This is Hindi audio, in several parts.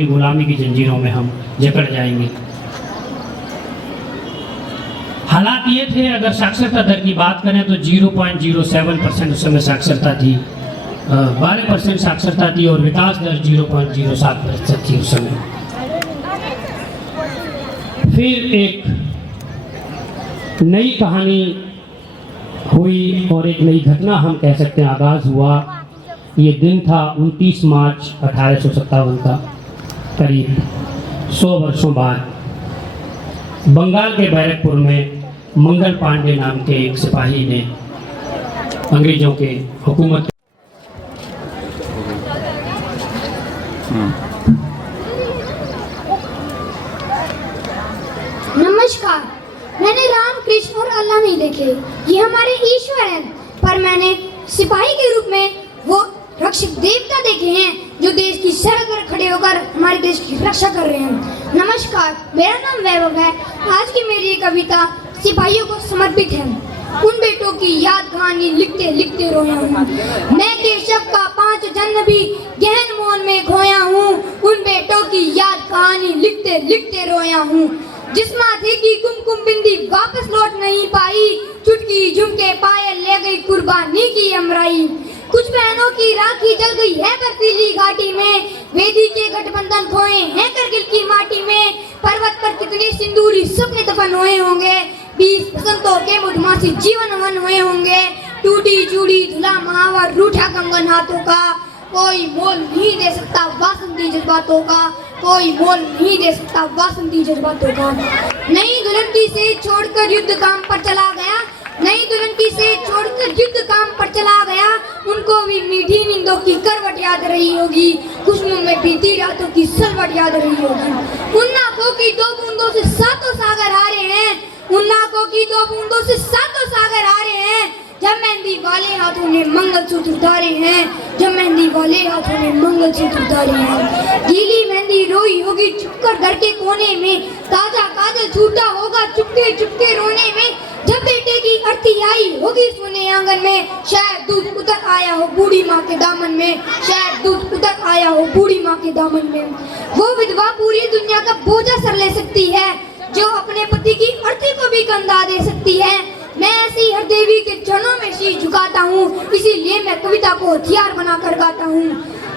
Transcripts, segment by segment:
की गुलामी की जंजीरों में हम जकड़ जाएंगे। हालात ये थे, अगर साक्षरता दर की बात करें तो 0.07% उस समय साक्षरता थी, 12% साक्षरता थी और विकास दर 0.07% थी उस समय। फिर एक नई कहानी हुई और एक नई घटना हम कह सकते हैं आगाज हुआ। ये दिन था 29 मार्च 1857 का, करीब 100 वर्षों बाद बंगाल के बैरकपुर में मंगल पांडे नाम के एक सिपाही ने अंग्रेजों के हुकूमत नमस्कार, मैंने राम, कृष्ण और अल्लाह नहीं देखे, ये हमारे ईश्वर हैं, पर मैंने सिपाही के रूप में वो रक्षक देवता देखे हैं जो देश की सरहद पर खड़े होकर हमारे देश की रक्षा कर रहे हैं। नमस्कार, मेरा नाम वैभव है। आज की मेरी ये कविता सिपाहियों को समर्पित है। उन बेटों की याद कहानी लिखते लिखते रोया हूँ मैं, केशव का 5 जन्म भी गहन मौन में खोया हूँ। उन बेटों की याद कहानी लिखते लिखते रोया हूँ। जिस माथे की कुमकुम बिंदी वापस लौट नहीं पाई, चुटकी झुमके पायल ले गई कुर्बानी की अमराई। कुछ बहनों की राखी जल गई है बर्फीली घाटी में, वेदी के गठबंधन खोए हैं करगिल की माटी में। पर्वत पर कितने सिंदूरी सपने दफन हुए होंगे, 20 बसंतों के मधुमासी जीवन वन हुए होंगे। टूटी चूड़ी धुला महावर रूठा कंगन हाथों का, कोई मोल नहीं दे सकता वासंती जज्बातों का, कोई मोल नहीं दे सकता वासंती जज्बातों का। नई दुल्हन की से छोड़कर युद्ध काम पर चला गया, नई दुल्हन की से छोड़कर युद्ध काम पर चला गया। उनको भी मीठी नींदों की करवट याद रही होगी, खुशबू में बीती रातों की सलवट याद रही होगी। उन नाकों की 2 बूंदों से 7 सागर हारे हैं, उन नाकों की 2 बूंदों से 7 सागर हारे हैं। जब मेहंदी वाले हाथों ने मंगलसूत्र उतारे हैं, जब मेहंदी वाले हाथों ने मंगलसूत्र उतारे हैं। गीली मेहंदी रोई होगी छुपकर घर के कोने में, ताजा काजल छूटा होगा चुपके चुपके रोने में। जब बेटे की अर्थी आई होगी सोने आंगन में, शायद दूध उतर आया हो बूढ़ी माँ के दामन में, शायद दूध उतर आया हो बूढ़ी माँ के दामन में। वो विधवा पूरी दुनिया का बोझा सर ले सकती है, जो अपने पति की अर्थी को भी कंधा दे सकती है। मैं ऐसी हर देवी के चरणों में शीश झुकाता हूँ, इसीलिए मैं कविता को हथियार बनाकर गाता हूँ।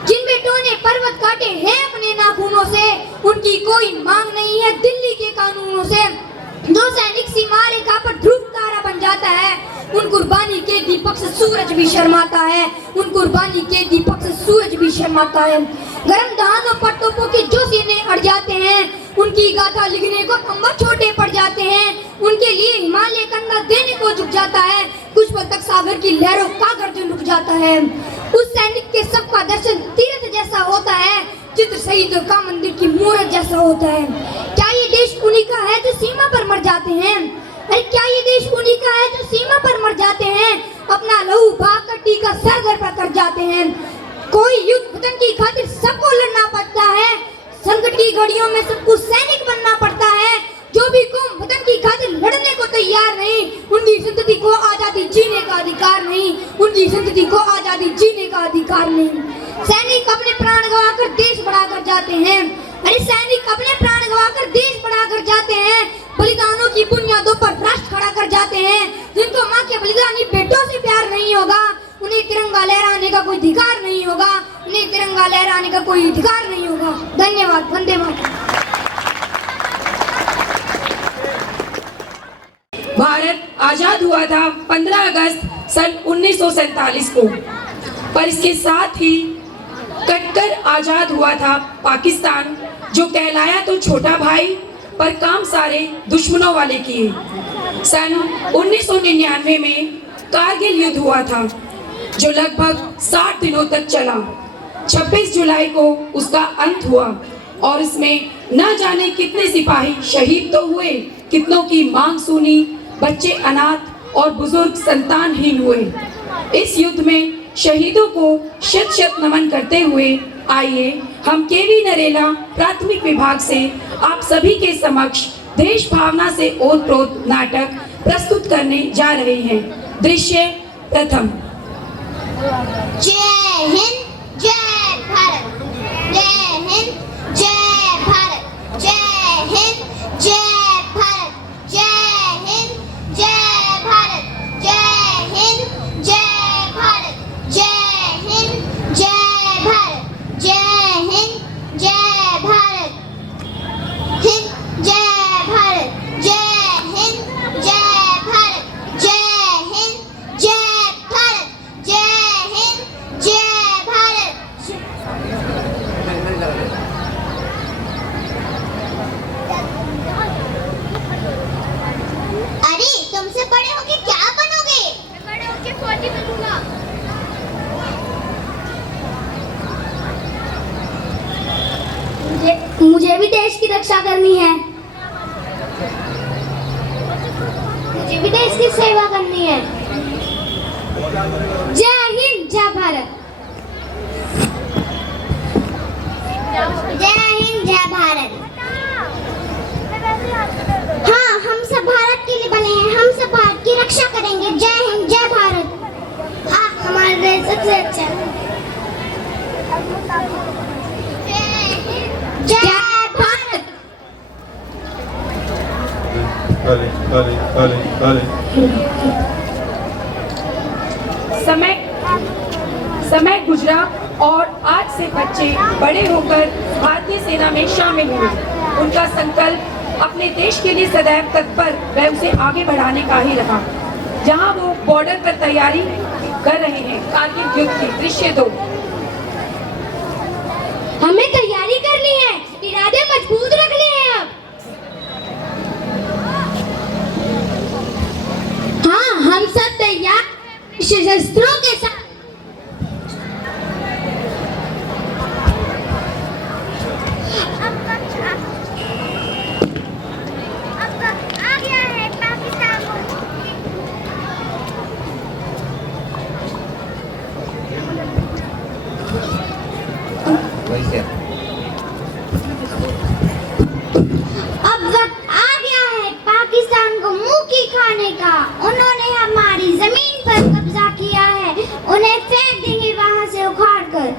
जिन बेटों ने पर्वत काटे हैं अपने नाखूनों से, उनकी कोई मांग नहीं है दिल्ली के कानूनों से। जो सैनिक सीमा रेखा पर ध्रुव तारा बन जाता है, उन कुर्बानी के दीपक से सूरज भी शर्माता है, उन कुर्बानी के दीपक से सूरज भी शर्माता है। गरम दहानों पर तोपों के जो सीने अड़ जाते हैं, उनकी गाथा लिखने को अंबर छोटे पड़ जाते हैं। उनके लिए हिमालय कंधा देने को झुक जाता है, कुछ पल तक सागर की लहरों का गर्जन रुक जाता है। उस सैनिक के सबका दर्शन तीर्थ जैसा होता है, चित्र शहीदों का मंदिर की मूर्त जैसा होता है। क्या ये देश उन्हीं का है जो सीमा पर मर जाते हैं? अरे क्या ये देश उन्हीं का है जो सीमा पर मर जाते हैं, अपना लहू बहाकर टीका सर घर पर कर जाते हैं। कोई युद्ध वतन की खातिर सबको लड़ना पड़ता है, संकट की घड़ियों में सबको सैनिक बनना पड़ता है। जो भी कौम वतन की खातिर लड़ने को तैयार नहीं, उनकी संतति को आजादी जीने का अधिकार नहीं, उनकी संतति को आजादी जीने का अधिकार नहीं। सैनिक अपने प्राण गंवाकर देश बढ़ाकर जाते हैं, अरे सैनिक अपने प्राण गंवाकर देश बढ़ाकर जाते हैं। बलिदानों की बुनियादों पर राष्ट्र खड़ा कर जाते हैं। जिनको माँ के बलिदानी बेटों से प्यार नहीं होगा, उन्हें तिरंगा लहराने का कोई अधिकार नहीं होगा, उन्हें तिरंगा लहराने का कोई अधिकार नहीं होगा। धन्यवाद। वंदे मातरम। भारत आजाद हुआ था 15 अगस्त सन 1947 को, पर इसके साथ ही कटकर आजाद हुआ था पाकिस्तान, जो कहलाया तो छोटा भाई पर काम सारे दुश्मनों वाले किए। सन 1999 में कारगिल युद्ध हुआ था, जो लगभग 60 दिनों तक चला। 26 जुलाई को उसका अंत हुआ और इसमें न जाने कितने सिपाही शहीद तो हुए, कितनों की मांग सुनी, बच्चे अनाथ और बुजुर्ग संतानहीन हुए। इस युद्ध में शहीदों को शत शत नमन करते हुए आइए हम केवी नरेला प्राथमिक विभाग से आप सभी के समक्ष देश भावना से ओतप्रोत नाटक प्रस्तुत करने जा रहे हैं। दृश्य प्रथम। जय हिंद, जय भारत। जय हिंद, जय मुझे भी देश की रक्षा करनी है। मुझे भी देश की सेवा करनी है। जय हिंद, जय भारत। जय हिंद, जय भारत। हाँ, हम सब भारत के लिए बने हैं। हम सब भारत की रक्षा करेंगे। जय हिंद, जय भारत। हाँ, हमारा देश सबसे अच्छा है। जय भारत। अरे अरे अरे अरे समय गुजरा और आज से बच्चे बड़े होकर भारतीय सेना में शामिल हुए। उनका संकल्प अपने देश के लिए सदैव तत्पर व उसे आगे बढ़ाने का ही रहा। जहां वो बॉर्डर पर तैयारी कर रहे हैं कारगिल युद्ध की। दृश्य 2। हमें तैयारी करनी है, इरादे मजबूत रखने हैं। अब हाँ, हम सब तैयार शस्त्रों के साथ। आ गया है पाकिस्तान को। अब वक्त आ गया है पाकिस्तान को मुंह की खाने का। उन्होंने हमारी जमीन पर कब्जा किया है। उन्हें फेंक देंगे वहां से उखाड़ कर।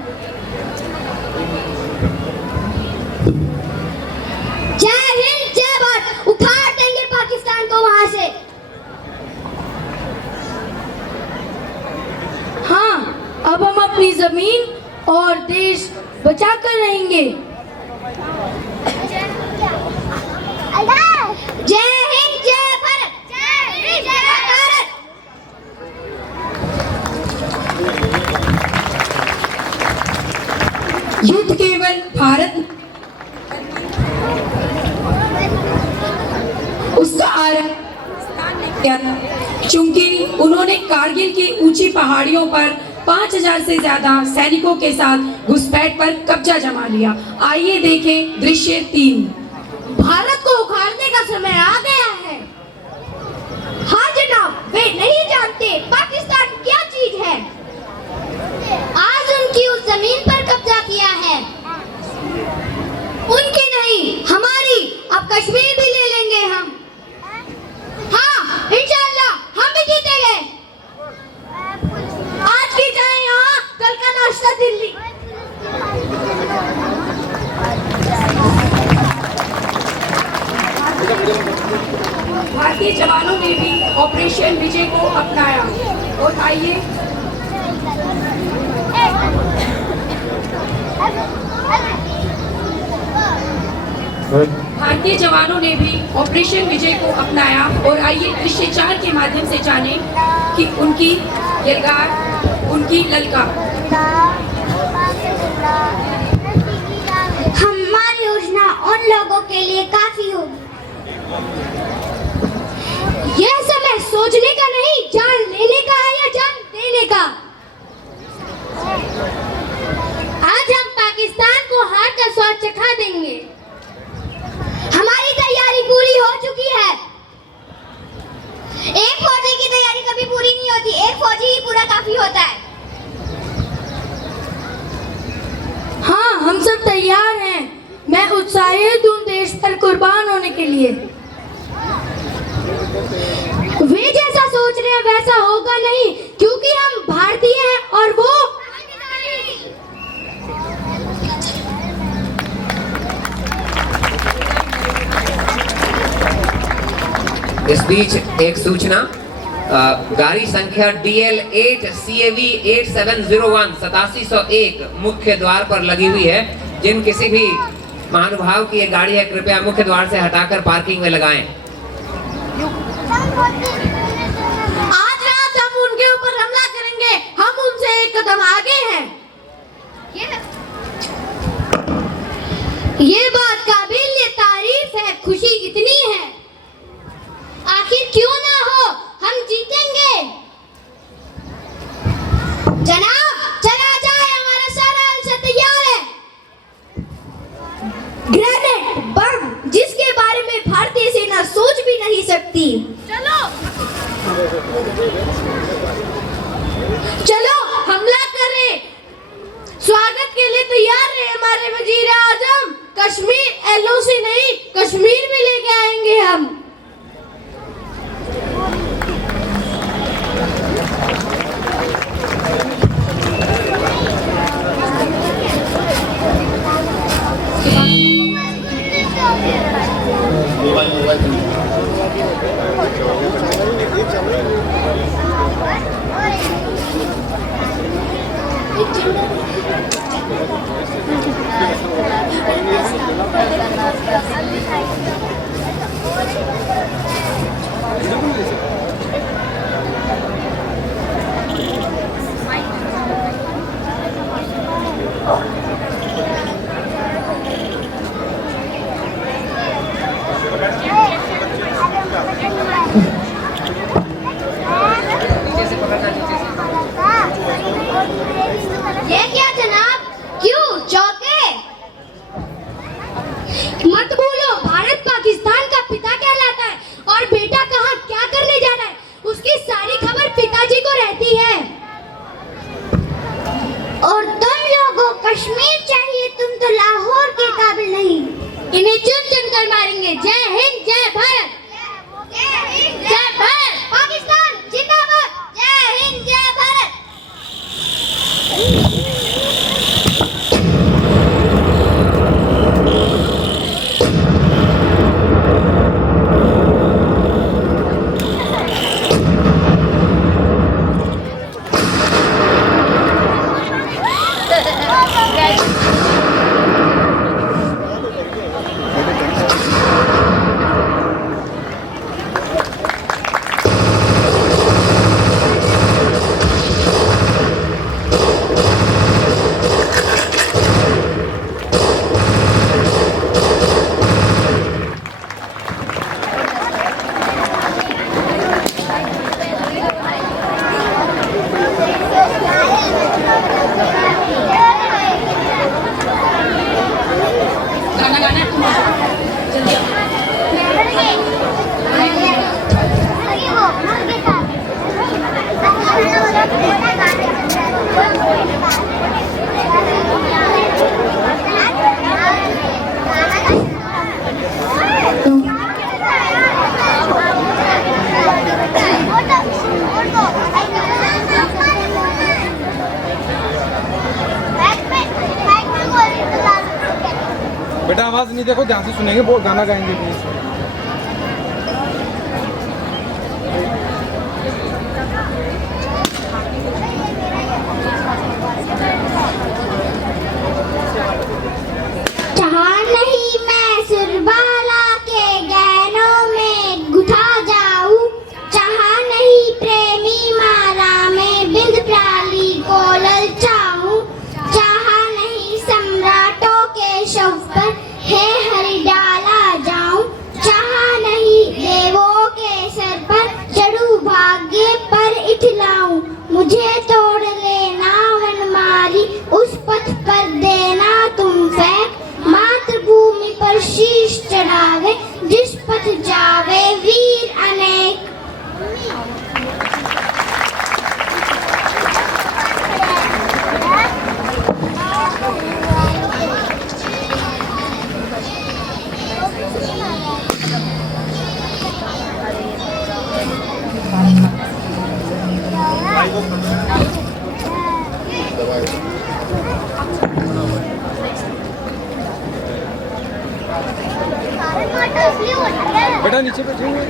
जय हिंद, जय भारत। उखाड़ देंगे पाकिस्तान को वहां से। हाँ, अब हम अपनी जमीन और देश बचा कर रहेंगे। जय हिंद, जय भारत। जय हिंद, जय भारत। युद्ध केवल भारत उसका आरंभ चूंकि उन्होंने कारगिल की ऊंची पहाड़ियों पर 5000 से ज्यादा सैनिकों के साथ घुसपैठ पर कब्जा जमा लिया। आइए देखें दृश्य 3। भारत को उखाड़ने का समय आ गया है। हाँ जनाब, वे नहीं जानते पाकिस्तान क्या चीज है। आज उनकी उस जमीन पर कब्जा किया है। उनकी नहीं, हमारी। अब कश्मीर भी ले लेंगे हम। हाँ, इंशाअल्लाह हम भी जीतेंगे। आज की चाय यहाँ, कल का नाश्ता दिल्ली। भारतीय जवानों ने भी ऑपरेशन विजय को अपनाया। और आइए भारतीय जवानों ने भी ऑपरेशन विजय को अपनाया। और आइए दृश्य 4 के माध्यम से जानें कि उनकी यलगार, उनकी ललकार। हमारी योजना उन लोगों के लिए काफी होगी। यह समय सोचने का नहीं, जान लेने का है या जान देने का। आज हम पाकिस्तान को हार का स्वाद चखा देंगे। हमारी तैयारी पूरी हो चुकी है। एक फौजी की तैयारी कभी पूरी नहीं होती, एक फौजी ही पूरा काफी होता है। हाँ, हम सब तैयार हैं। मैं उत्साहित हूँ देश पर कुर्बान होने के लिए। वे जैसा सोच रहे हैं वैसा होगा नहीं, क्योंकि हम भारतीय हैं और वो इस बीच एक सूचना, गाड़ी संख्या DL8 CAV 8701 8701 मुख्य द्वार पर लगी हुई है। जिन किसी भी महानुभाव की ये गाड़ी है, कृपया मुख्य द्वार से हटाकर पार्किंग में लगाएं। आज रात हम उनके ऊपर हमला करेंगे। हम उनसे एक कदम आगे हैं। ये बात काबिल तारीफ है। खुशी इतनी है, आखिर क्यों ना हो, हम जीतेंगे। सकती। चलो हमला करें। स्वागत के लिए तैयार रहे हमारे वजीर आजम। कश्मीर एलओसी नहीं, कश्मीर भी लेके आएंगे हम। ये क्या जनाब, क्यों चौके? मत भूलो, भारत पाकिस्तान का पिता कहलाता है और बेटा कहाँ क्या करने जा रहा है उसकी सारी खबर पिताजी को रहती है। और तुम लोगों कश्मीर चाहिए, तुम तो लाहौर के काबिल नहीं। इन्हें चुन चुन कर मारेंगे। जय हिंद, जय भारत। जय भारत। पाकिस्तान जिंदाबाद। जय हिंद, जय भारत। बेटा आवाज नहीं, देखो ध्यान से सुनेंगे, वो गाना गाएंगे प्लीज। चाहा नहीं मैं सुरबाला के गहनों में गुथा जाऊं, चाहा नहीं प्रेमी माला में बिंद प्याली को ललचाऊं, चाहा नहीं सम्राटों के शव पर है हरि डाला जाऊं, चाहा नहीं देवों के सर पर चढ़ूं भाग्य पर इठलाऊं, मुझे तोड़ लेना वनमाली उस पथ पर देना तुम फेंक, मातृभूमि पर शीश चढ़ावे जिस पथ जावे वीर अनेक। बेटा नीचे बैठेंगे।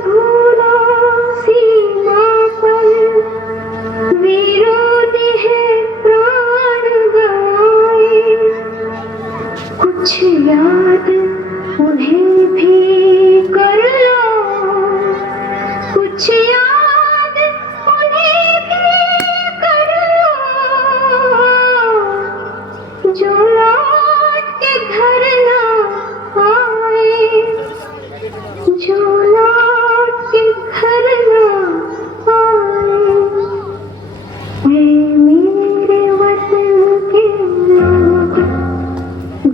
भूलो सी कुछ याद उन्हें भी करो जो लौट के घर ना आए, जो लौट के घर ना आए। ऐ मेरे वतन के लोग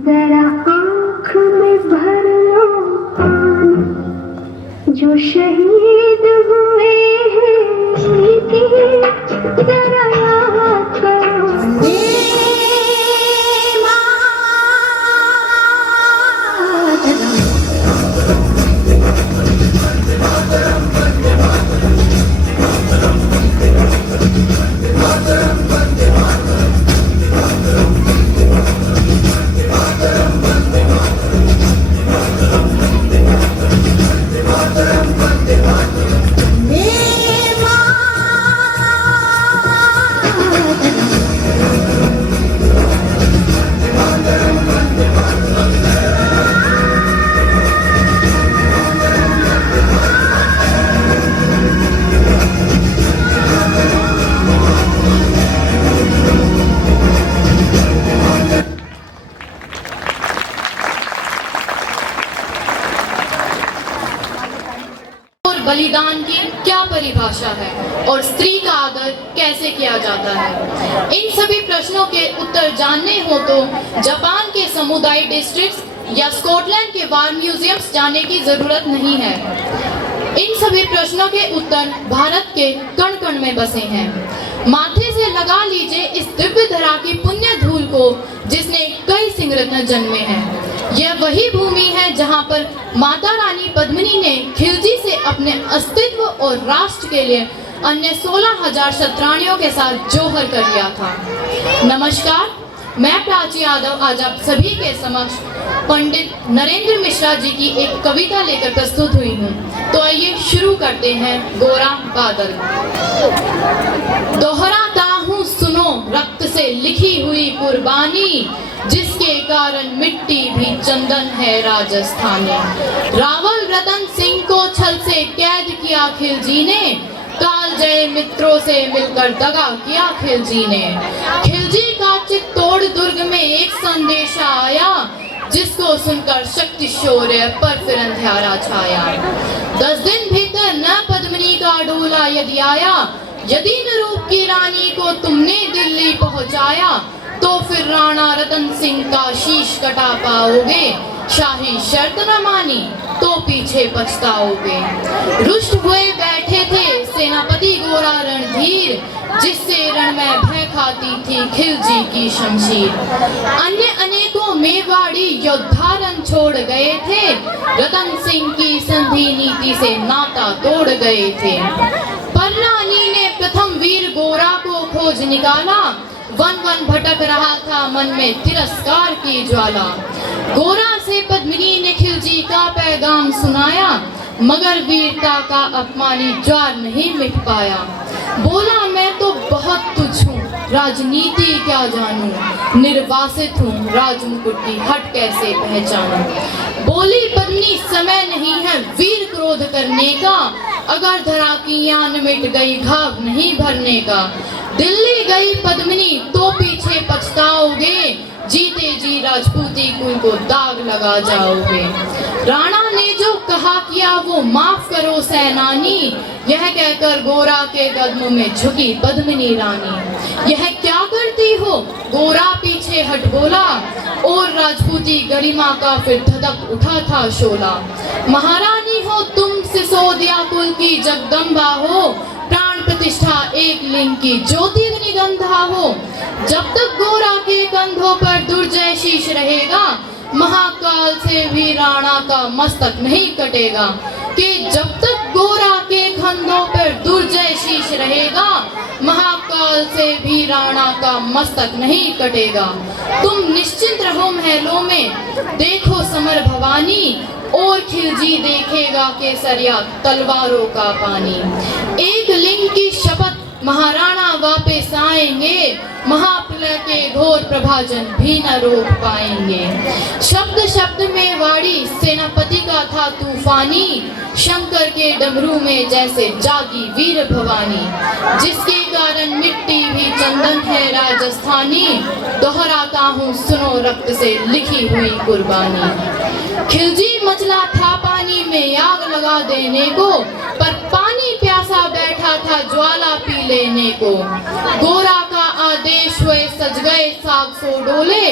जरा आँख में भर लो पानी, जो शहीद हुए हैं जरा याद करो। बलिदान की क्या परिभाषा है और स्त्री का आदर कैसे किया जाता है? इन सभी प्रश्नों के उत्तर जानने हो तो जापान के समुदाय डिस्ट्रिक्ट्स या स्कॉटलैंड के वार म्यूजियम्स जाने की जरूरत नहीं है। इन सभी प्रश्नों के उत्तर भारत के कण कण में बसे हैं। माथे से लगा लीजिए इस दिव्य धरा की पुण्य धूल को जिसने कई सिंह रत्न जन्मे हैं। यह वही भूमि है जहां पर माता रानी पद्मिनी ने खिलजी से अपने अस्तित्व और राष्ट्र के लिए अन्य 16,000 शतरानियों के साथ जोहर कर लिया था। नमस्कार, मैं प्राची यादव आज आप सभी के समक्ष पंडित नरेंद्र मिश्रा जी की एक कविता लेकर प्रस्तुत हुई हूँ। तो आइए शुरू करते हैं। गोरा बादल। दोहराता हूँ सुनो रक्त से लिखी हुई कुर्बानी, जिसके कारण मिट्टी भी चंदन है राजस्थानी। रावल रतन सिंह को छल से कैद किया खिलजी ने, कालजय मित्रों से मिलकर दगा किया खिलजी ने। खिलजी का चित्तौड़ दुर्ग में एक संदेशा आया, जिसको सुनकर शक्ति शौर्य पर फिर अंधेरा छाया। 10 दिन भीतर न पद्मिनी का डोला यदि आया, यदि न रूप की रानी को तुमने दिल्ली पहुंचाया, तो फिर राणा रतन सिंह का शीश कटा पाओगे। शाही शर्त न मानी तो पीछे पछताओगे। रुष्ट हुए बैठे थे सेनापति गोरा रणधीर, जिससे रण में भय खाती थी खिलजी की शमशीर। अन्य अनेकों मेवाड़ी योद्धा रण छोड़ गए थे, रतन सिंह की संधि नीति से नाता तोड़ गए थे। पर रानी ने प्रथम वीर गोरा को खोज निकाला, वन वन भटक रहा था मन में तिरस्कार की ज्वाला। गोरा से पद्मिनी ने खिलजी का पैगाम सुनाया, मगर वीरता का अपमानी ज्वार नहीं मिट पाया। बोला मैं तो बहुत तुच्छ हूँ, राजनीति क्या जानूं, निर्वासित हूँ राजमुकुट की हट कैसे पहचानूं। बोली पद्मिनी समय नहीं है वीर क्रोध करने का, अगर धरा की यान मिट गई घाव नहीं भरने का। दिल्ली गई पद्मिनी तो पीछे पछताओगे, जीते जी राजपूती कुल को दाग लगा जाओगे। राणा ने जो कहा किया वो माफ करो सेनानी, यह कहकर गोरा के कदमों में झुकी पद्मिनी रानी। यह क्या करती हो गोरा पीछे हट बोला, और राजपूती गरिमा का फिर धधक उठा था शोला। महारानी हो तुम सिसोदिया कुल की जगदम्बा हो, प्राण प्रतिष्ठा एक लिंग की ज्योति निगंधा हो। जब तक गोरा के कंधों पर दुर्जय शीश रहेगा, महाकाल से भी राणा का मस्तक नहीं कटेगा। कि जब तक गोरा के कंधों पर दुर्जय शीश रहेगा, महाकाल से भी राणा का मस्तक नहीं कटेगा। तुम निश्चिंत रहो महलों में, देखो समर भवानी, और खिलजी देखेगा केसरिया तलवारों का पानी। एक लिंग की शपथ महाराणा वापस आएंगे, महाप्रलय के घोर प्रभाजन भी न रोक पाएंगे। शब्द शब्द में वाड़ी सेनापति का था तूफानी, शंकर के डमरू में जैसे जागी वीर भवानी, जिसके कारण मिट्टी भी चंदन है राजस्थानी, दोहराता हूँ सुनो रक्त से लिखी हुई कुर्बानी। खिलजी मचला था पानी में आग लगा देने को, पर पानी प्यासा बैठा था ज्वाला पी लेने को। गोरा का आदेश हुए सज गए 700 डोले,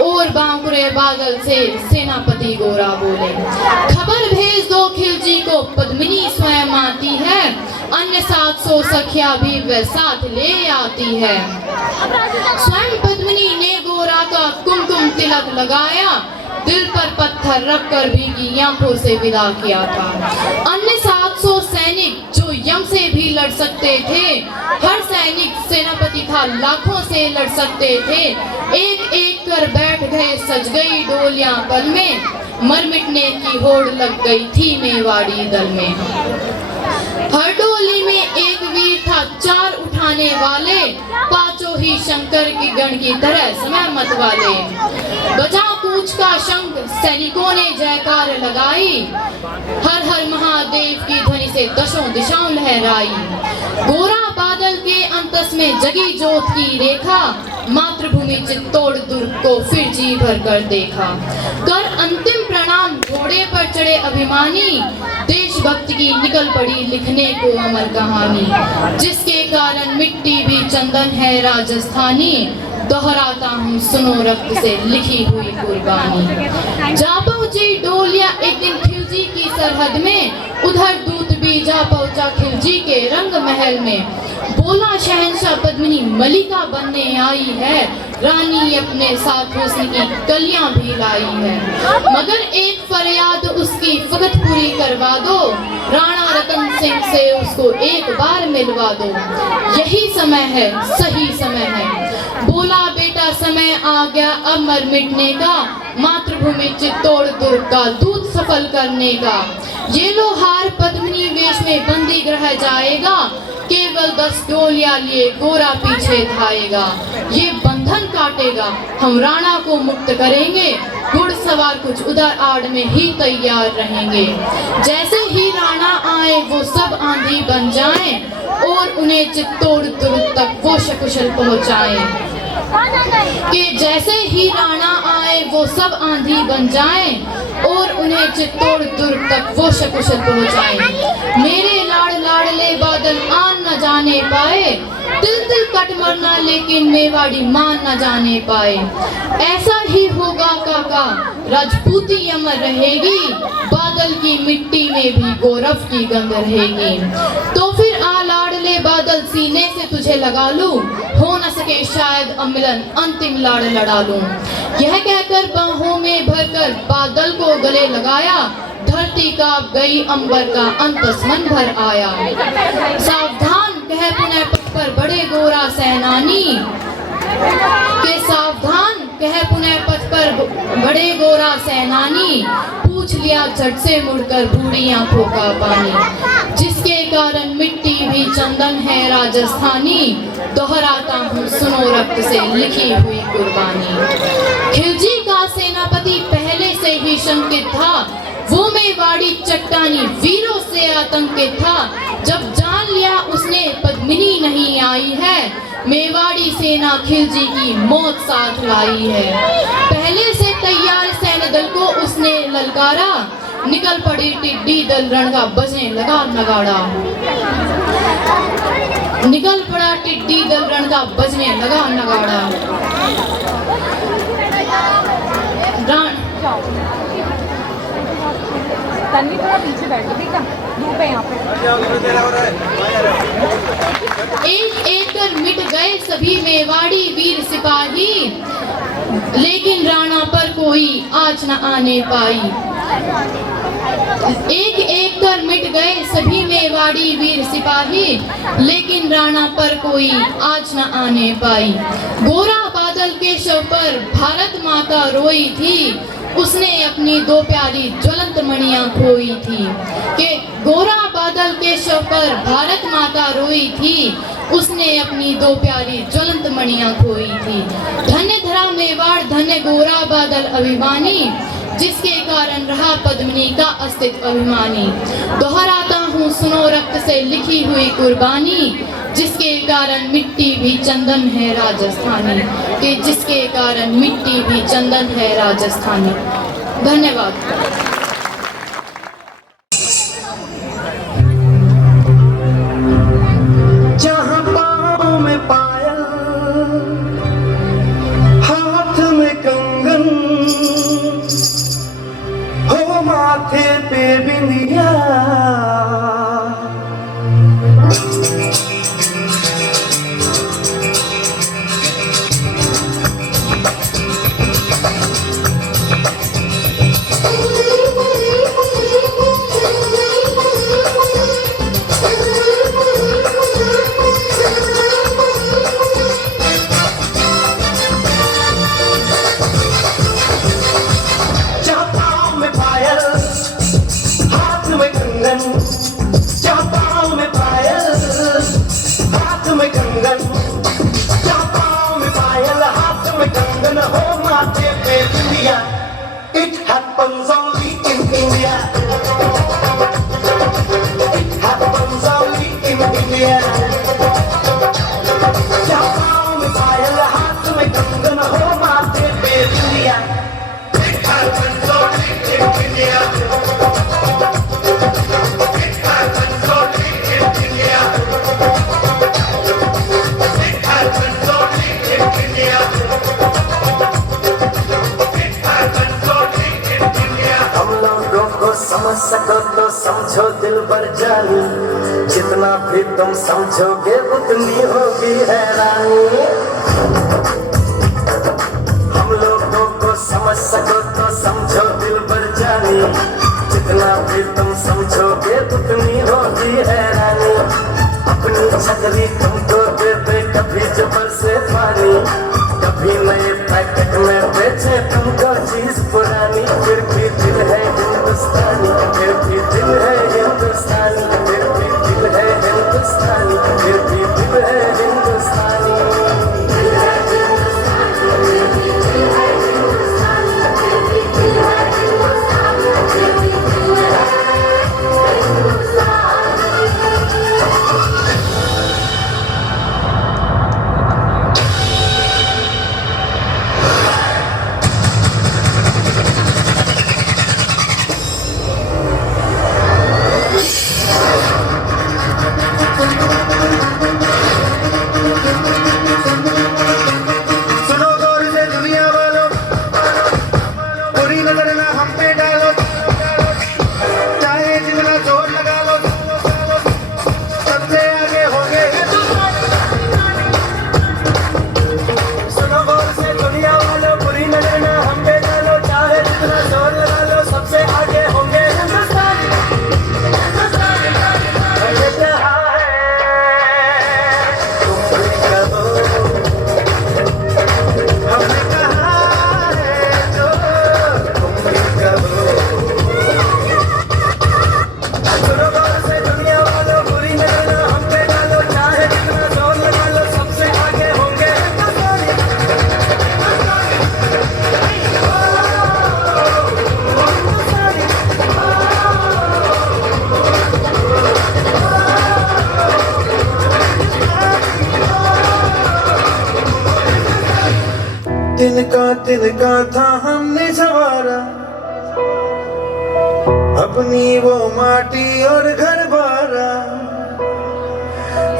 और बांकुरे बादल से सेनापति गोरा बोले। खबर भेज दो खिलजी को पद्मिनी स्वयं आती है, अन्य 700 सखिया भी वह साथ ले आती है। स्वयं पद्मिनी ने गोरा का कुमकुम तिलक लगाया, दिल पर पत्थर रखकर भीगी आंखों से विदा किया था। अन्य 700 सैनिक जो यम से भी लड़ सकते थे, हर सैनिक सेनापति था लाखों से लड़ सकते थे, एक एक कर बैठ गए सज गई डोलियां पल में, मर मिटने की होड़ लग गई थी मेवाड़ी दल में। हर डोली में एक वीर था 4 उठाने वाले, पांचों ही शंकर की गण की तरह समय मत वाले। बजा कूच का शंख सैनिकों ने जयकार लगाई, हर हर महादेव की ध्वनि से दशों दिशाओं लहराई। गोरा बादल के अंतस में जगी ज्योत की रेखा, मातृभूमि चित्तौड़ दुर्ग को फिर जी भर कर देखा। कर अंतिम प्रणाम घोड़े पर चढ़े अभिमानी, देशभक्ति की निकल पड़ी लिखने को अमर कहानी, जिसके कारण मिट्टी भी चंदन है राजस्थानी, दोहराता हूँ सुनो रक्त से लिखी हुई कुर्बानी। जा पहुंची डोलिया एक दिन खिलजी की सरहद में, उधर दूत भी जा पहुंचा खिलजी के रंग महल में। बोला शहंशाह पद्मिनी मलिका बनने आई है, रानी अपने साथ हुस्न की कलियां भी लाई है, मगर एक फरियाद उसकी फकत पूरी करवा दो, राणा रतन सिंह से उसको एक बार मिलवा दो। यही समय है, सही समय है। बोला बेटा समय आ गया अब मर मिटने का, मातृभूमि चित्तौड़ दुर्ग का दूत सफल करने का। ये लो हार पद्मिनी वेश में बंदी ग्रह जाएगा, केवल 10 डोलियां लिए गोरा पीछे धाएगा। ये बंधन काटेगा, हम राणा को मुक्त करेंगे, घुड़सवार कुछ उधर आड़ में ही तैयार रहेंगे। जैसे ही राणा आए वो सब आंधी बन जाएं, और उन्हें चित्तौड़ दुर्ग तक वो सकुशल पहुंचाएं। कि जैसे ही राणा आए वो सब आंधी बन जाएं, और उन्हें चित्तौड़ दुर्ग तक वो सकुशल पहुंचाएं। मेरे लाड़ लाड़ले बादल आन न जाने पाए, तिल तिल कट मरना लेकिन मेवाड़ी मान न जाने पाए। ऐसा ही होगा काका, राजपूती अमर रहेगी, बादल की मिट्टी में भी गौरव की गंध रहेगी। तो फिर आ लाड़ले बादल सीने से तुझे लगा लूं, हो न सके शायद अमिलन अंतिम लाड़ लड़ा लूं। यह कहकर बाहों में भरकर बादल को गले लगाया, धरती कांप गई अंबर का अंतस मन भर आया। सावधान कह पुनः पथ पर बड़े गोरा सेनानी, के सावधान कह पुनः पथ पर बड़े गोरा सेनानी, पूछ लिया झट से मुड़कर बूढ़ी आंखों का पानी, जिसके कारण मिट्टी भी चंदन है राजस्थानी, दोहराता हूँ सुनो रक्त से लिखी हुई कुर्बानी। खिलजी का सेनापति पहले से ही शंकित था, वो मेवाड़ी चट्टानी वीरों से आतंकित था। जब जान लिया उसने पद्मिनी नहीं आई है, मेवाड़ी सेना खिलजी की मौत साथ लाई है। पहले से तैयार सैन्य दल को उसने ललकारा, निकल पड़ी टिड्डी दल रण का बजने लगा नगाड़ा। निकल पड़ा टिड्डी दल रण का बजने लगा नगाड़ा। तन्वी थोड़ा पीछे बैठो, ठीक है? धूप है यहाँ पे। एक एक कर मिट गए सभी मेवाड़ी वीर सिपाही, लेकिन राणा पर कोई आँच न आने पाई। एक एक कर मिट गए सभी मेवाड़ी वीर सिपाही, लेकिन राणा पर कोई आँच न आने पाई। गोरा बादल के शव पर भारत माता रोई थी, उसने अपनी 2 प्यारी ज्वलंत मणियां खोई थी। कि गोरा बादल के शव पर भारत माता रोई थी, उसने अपनी दो प्यारी ज्वलंत मणियां खोई थी। धन्य धरा मेवाड़, धन्य गोरा बादल अभिमानी, जिसके कारण रहा पद्मिनी का अस्तित्व अभिमानी। दोहराता हूँ सुनो रक्त से लिखी हुई कुर्बानी, जिसके कारण मिट्टी भी चंदन है राजस्थानी, कि जिसके कारण मिट्टी भी चंदन है राजस्थानी। धन्यवाद। जहाँ पाँव में पायल, हाथ में कंगन, हो माथे पे बिंदिया, it happens only in India. It happens only in India. जहाँ पाँव में पायल, हाथ में कंगन, हो माथे पे बिंदिया। It happens only in India. It happens only in India. It happens only in India. समझ सको तो समझो दिल पर जानी, जितना भी तुम समझोगे उतनी होगी हैरानी। हम लोगों को समझ सको तो समझो दिल पर जानी, जितना भी तुम समझोगे उतनी होगी हैरानी। अपनी छतरी तुमको दे दे कभी जबर से पानी, कभी नए पैकेट में बेचे तुमको चीज पुरानी। फिर भी दिल है हिंदुस्तानी, फिर भी दिल है हिंदुस्तानी, फिर भी दिल है हिंदुस्तानी, फिर भी दिल है हिंदुस्तानी। तिनका था हमने संवारा, अपनी वो माटी और घर बारा।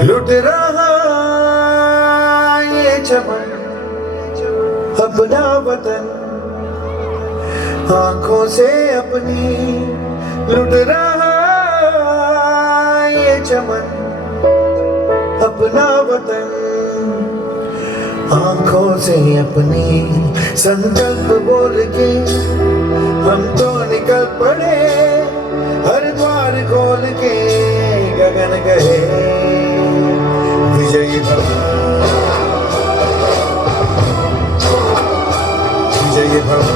लुट रहा ये चमन अपना वतन, आंखों से अपनी लुट रहा ये चमन अपना वतन। आंखों से अपनी संकल्प बोल के हम तो निकल पड़े, हर द्वार खोल के गगन गए विजयी भव, विजयी भव।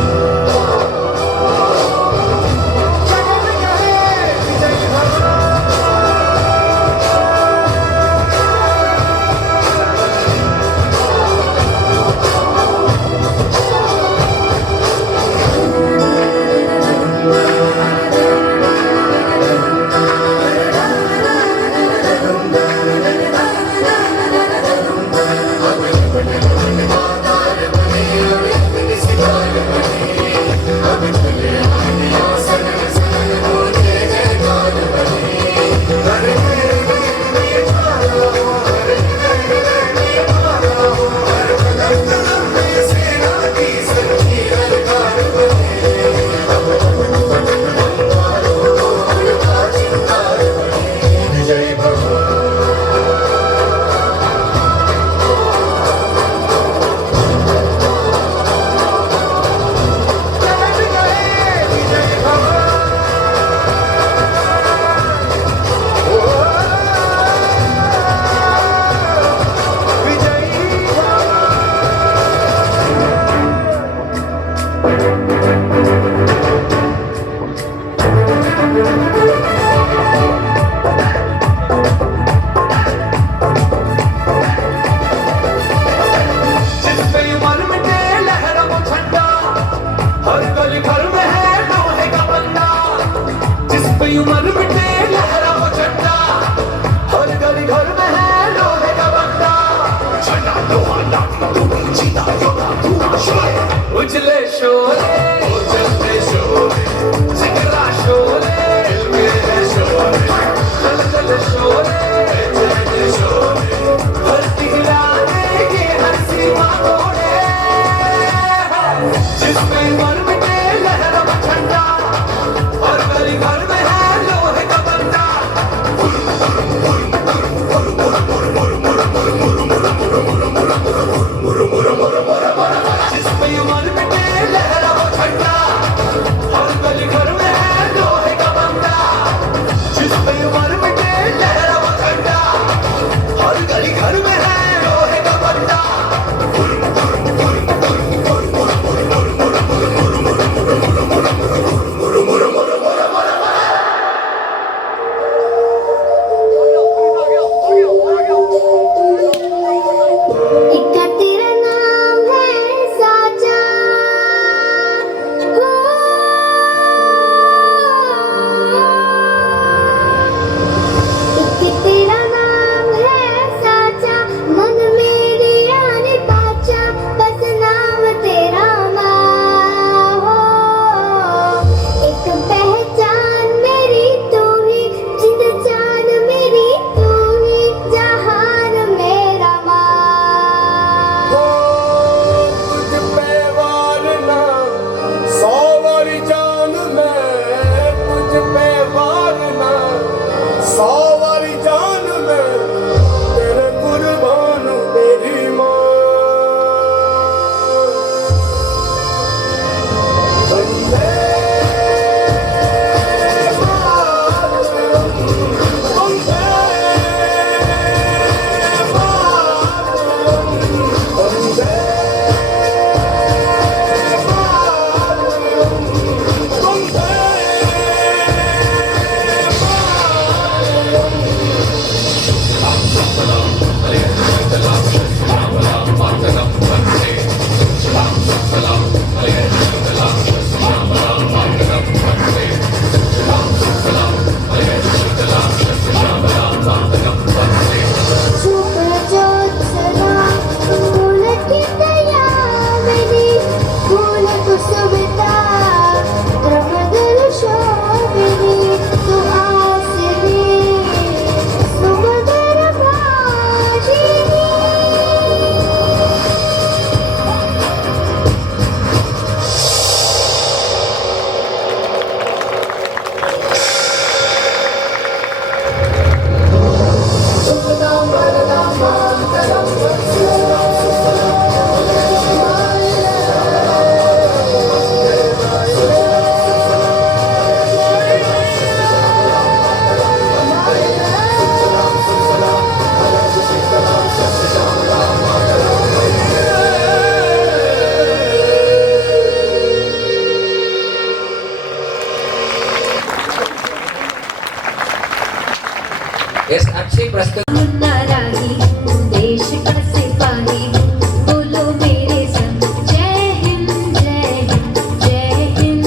प्रस्तुत मुन्ना राही हूँ, देश का सिपाही हूँ, बोलो मेरे संग जय हिंद जय हिंद जय हिंद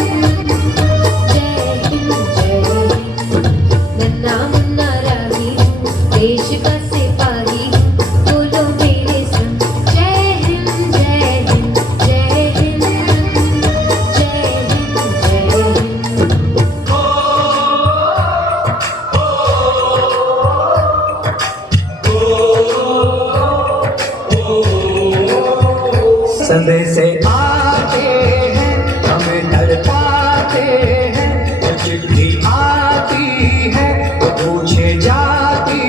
जय हिंद जय हिंद। नन्ना मुन्ना राही हूँ, देश का सिपाही हूँ, बोलो मेरे संग जय हिंद जय हिंद जय हिंद जय हिंद जय हिंद। संदेशे आते हैं हमें तड़पाते हैं, वो चिट्ठी आती है वो पूछे जाती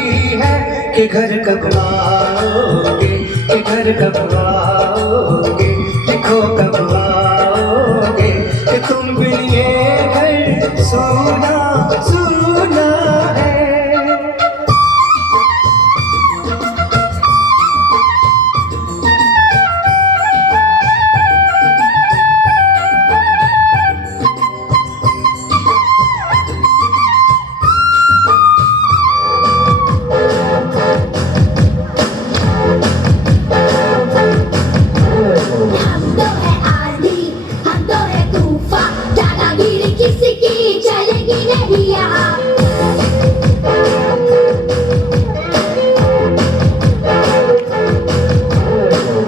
है कि घर कब आओगे, कि घर कब आओगे, लिखो कब आओगे, कि तुम बिन ये घर सुना सुना है। हम तो है आंधी, हम तो है तूफान, दादागिरी किसी की चलेगी नहीं यहाँ।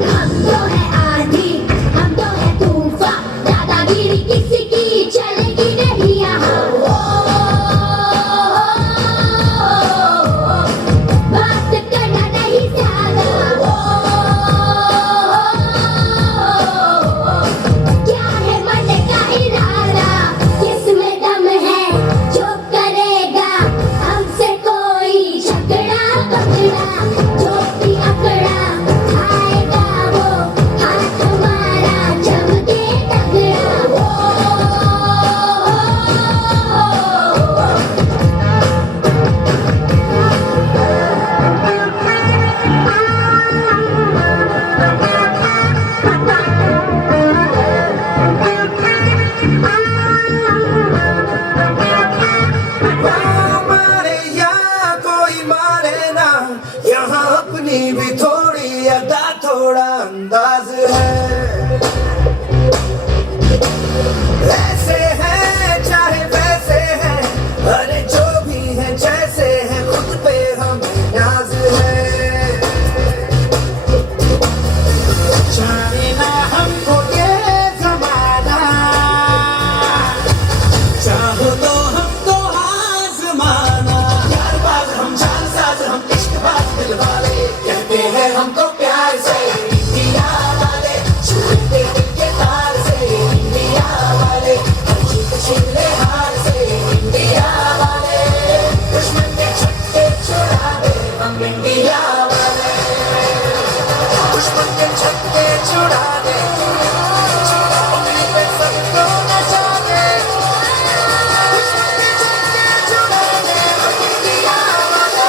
हम तो है आंधी, हम तो है तूफान, दादागिरी किसी की चलेगी नहीं यहाँ। बात करना नहीं ज्यादा, क्या है मन का इरादा, किसमें दम है जो करेगा हमसे कोई झगड़ा पकड़ा, जो भी अकड़ा खाएगा वो हाथ हमारा जम के तगड़ा। मारे या कोई मारे ना, यहाँ अपनी भी थोड़ी अदा थोड़ा अंदाज है। ऐसे हैं चाहे वैसे हैं, अरे जो भी है जैसे है, खुद पे हम नाज है। जाने ना हमको ये जमाना, चाहो तो हमको आजमाना। यार बाज हम जान साज हम इश्क बाज दिल वाले, कहते हैं हमको प्यार से इंडिया वाले, छूते दिल के तार से इंडिया वाले, छिले हार से इंडिया वाले, दुश्मन के छक्के छुड़ा दे हम इंडिया वाले, दुश्मन के छक्के छुड़ा दे, उंगली पे सबको नचा दे, दुश्मन के छक्के छुड़ा दे हम इंडिया वाले।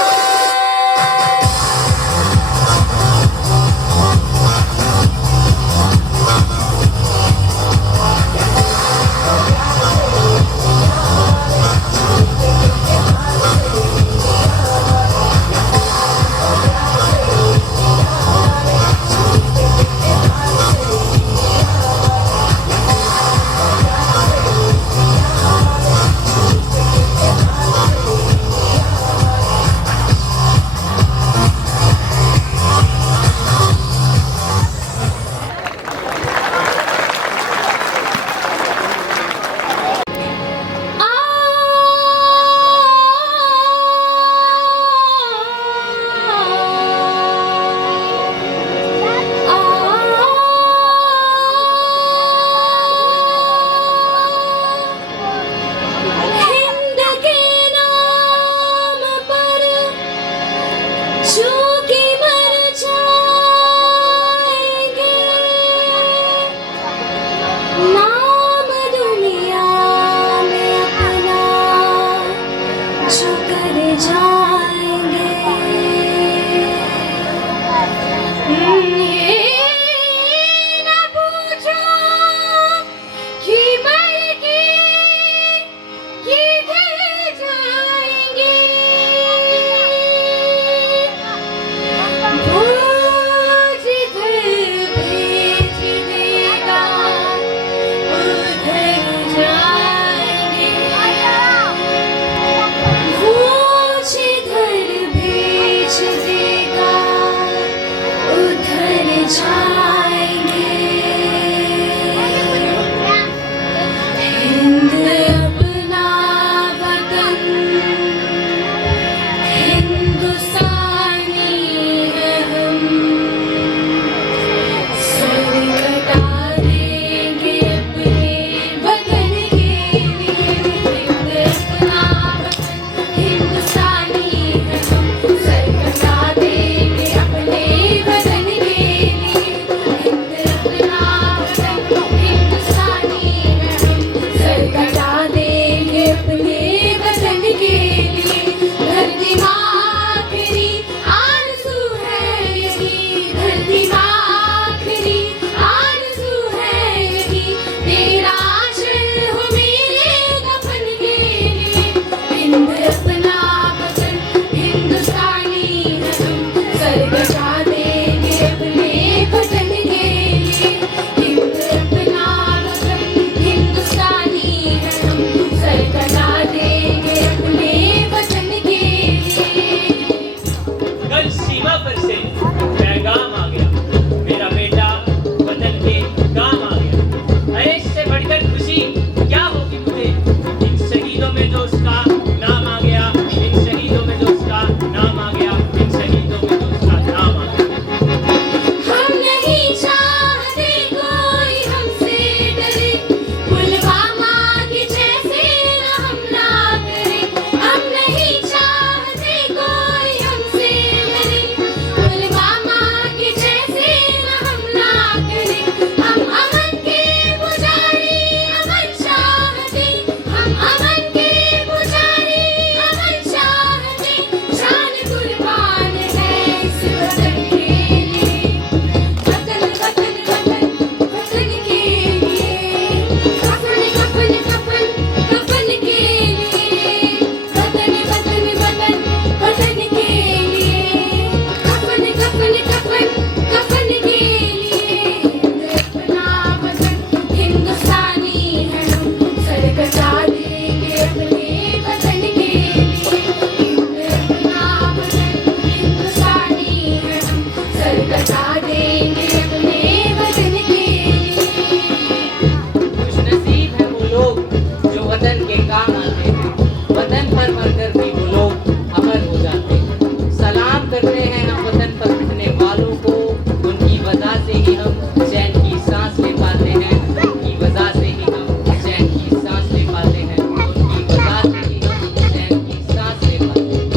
सलाम करते हैं हम वतन पर उठने वालों को। उनकी वजह से ही हम चैन की सांस ले पाते हैं, उनकी वजह से ही हम चैन की सांस ले पाते हैं, उनकी वजह से ही हम चैन की सांस ले पाते हैं।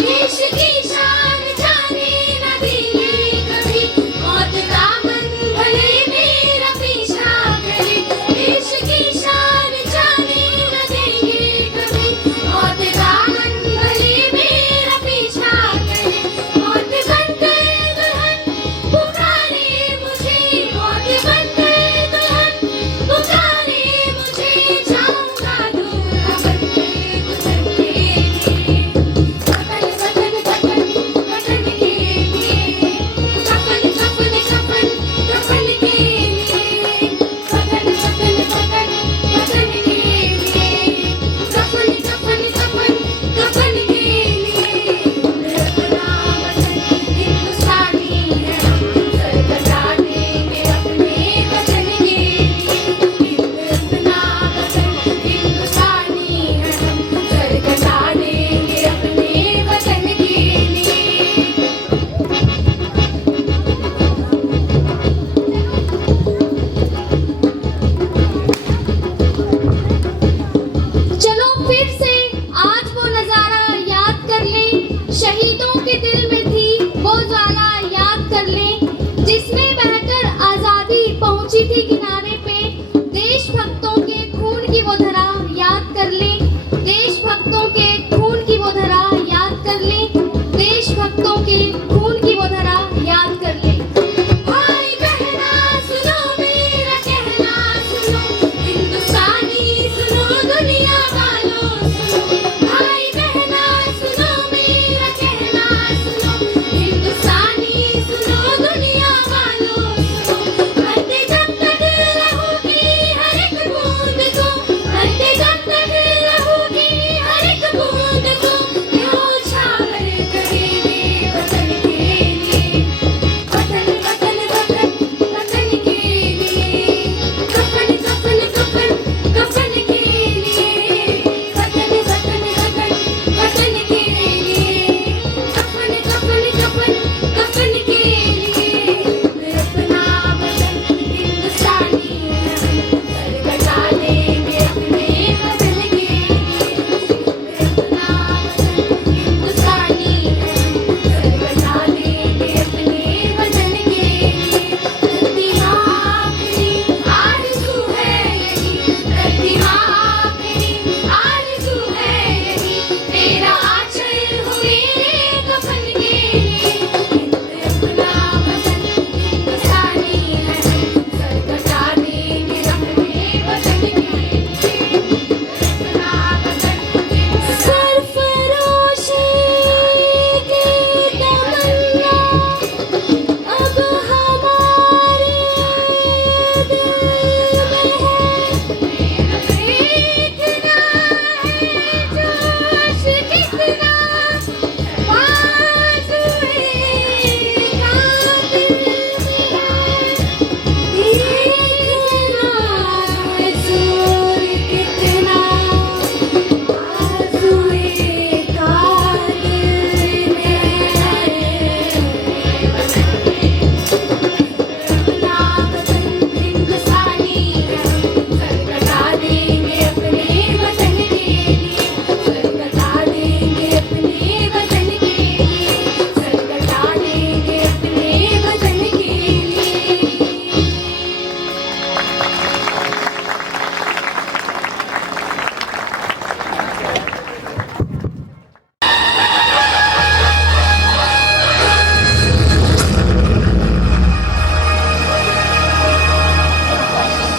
देश की शान जाने न देंगे कभी, मौत का मन भले मेरा पीछा करे। देश की शान जाने न देंगे कभी, मौत का मन भले मेरा पीछा करे। मौत बनकर दुल्हन पुकारे मुझे, मौत बनकर दुल्हन पुकारे मुझे। जाऊंगा दूल्हा बनके दुल्हन के लिए, वतन वतन वतन वतन के लिए। कफन कफन कफन कफन के लिए, वतन वतन वतन वतन के लिए। कफन कफन कफन कफन के लिए। अपना वतन हिंदुस्तानी है, सर कटा देंगे अपने वतन के लिए। अपना वतन हिंदुस्तानी है, सर कटा देंगे अपने वतन के लिए। चलो फिर से आज वो नजारा याद कर लें, शहीदों के दिल में थी वो ज्वाला याद कर लें, जिसमें बहकर आजादी पहुंची थी किनारे पे। देशभक्तों के खून की वो धरा याद कर लें, देशभक्तों के खून की वो धरा याद कर लें, देशभक्तों के खून की वो धरा याद कर लें। भाई बहना सुनो मेरा कहना सुनो, हिंदुस्तानी सुनो दुनिया वालों सुनो। भाई बहना सुनो मेरा कहना सुनो, हिंदुस्तानी सुनो दुनिया वालों सुनो। मरते जब तक रहोगी हर एक बूंद को, मरते जब तक रहोगी हर एक बूंद को। न्योछावर करेंगे वतन के लिए, वतन वतन वतन वतन के लिए। कफन कफन कफन कफन के लिए, वतन वतन वतन वतन के लिए। कफन कफन कफन कफन के लिए। अपना वतन हिंदुस्तानी है, सर कटा देंगे अपने वतन के लिए। अपना वतन हिंदुस्तानी है, सर कटा देंगे अपने वतन के लिए। धरती माँ आखिरी आरज़ू है यही, धरती माँ आखिरी आरज़ू है यही। मेरा आंचल हो मेरे कफन के लिए। अपना वतन हिंदुस्तानी है, सर कटा देंगे अपने वतन के लिए। अपना वतन सरफरोशी की तमन्ना अब हमारे दिल में है। इतना है जोश कितना बाज़ुए कातिल में है। इतना है जोर कितना बाज़ुए कातिल में है। अपना वतन हिंदुस्तानी है, सर कटा देंगे अपने वतन के लिए। सर कटा देंगे अपने वतन के लिए, सर कटा देंगे अपने वतन के लिए।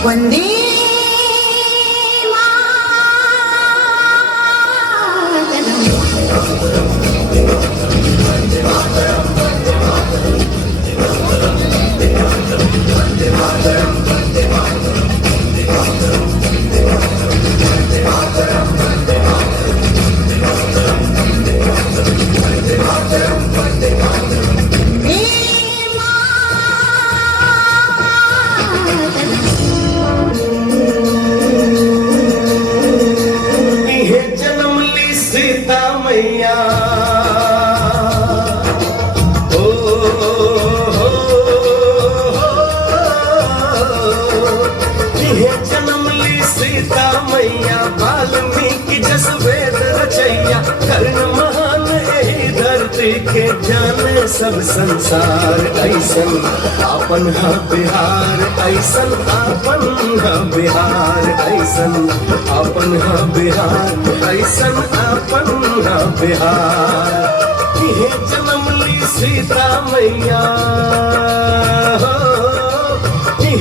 वंदे मातरम। के जाने सब संसार ऐसन आपन हा बिहार ऐसन आपन हा बिहार ऐसन आपन हा बिहार ऐसन आपन हा बिहार ये जन्म ली सीता मैया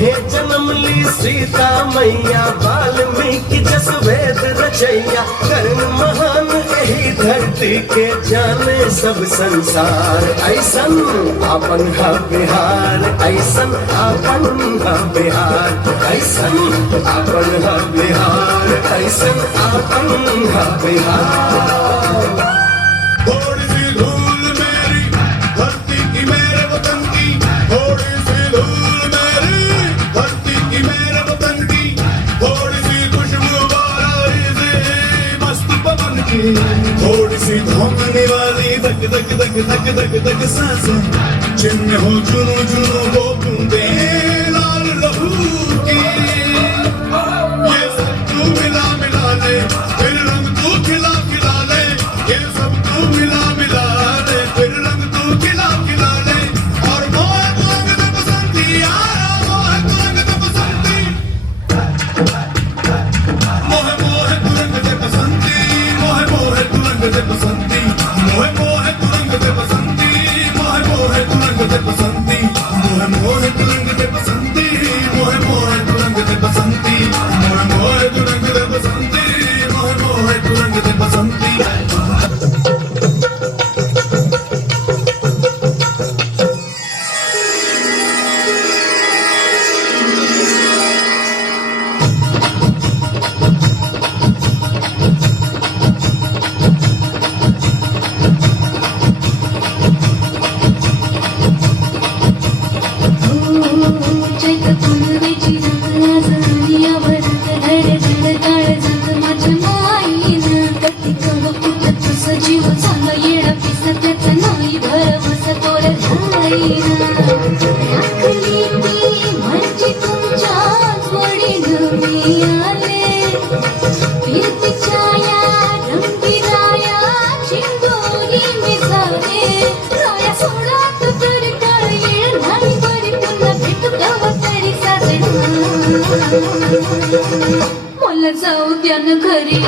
ये जन्म ली सीता मैया वाल्मीकि जस वेद रचैया कर्ण महान यही धरती के जाने सब संसार ऐसन आपन हा बिहार ऐसन आपन हा बिहार ऐसन आपन हा बिहार ऐसन आपन हा बिहार। थोड़ी सी धूल मेरी धरती की मेरे वतन की, थोड़ी सी धूल मेरी धरती की मेरे वतन की, थोड़ी सी खुशबू बाराई से मस्त पवन की, थोड़ी सी धोखने वाली धक धक धक धक धक धक सांसें जिनमें हो जुनू जुनू वो बूंदे लाल लहू की, ये सब तू मिला मिला ले फिर रंग तू खिला खिला ले, ये सब तू मिला मिला ले फिर रंग तू खिला खिला ले, और मोह रंग दे बसंती यारा मोह रंग दे बसंती, मोह तू रंग दे बसंती, मोह तू रंग दे बसंती, मोह तू रंग दे बसंती, मोह तू रंग दे बसंती, मोह तू रंग दे बसंती, मोह तू रंग दे बसंती, मोह तू रंग दे बसंती, मोह तू रंग दे बसंती। जीव झाला येडा पिसा त्याचा नाही भरवस पोर झाला राखली ती म्हणजे तुमच्याच वडील मी आले कीर्तीच्या या रंगीराया चिंदोरी मी झाले राया सोडात तर कर येळ नाही बरी पुन्हा भेट गावा तरी साजणा मला जाऊ द्या न घरी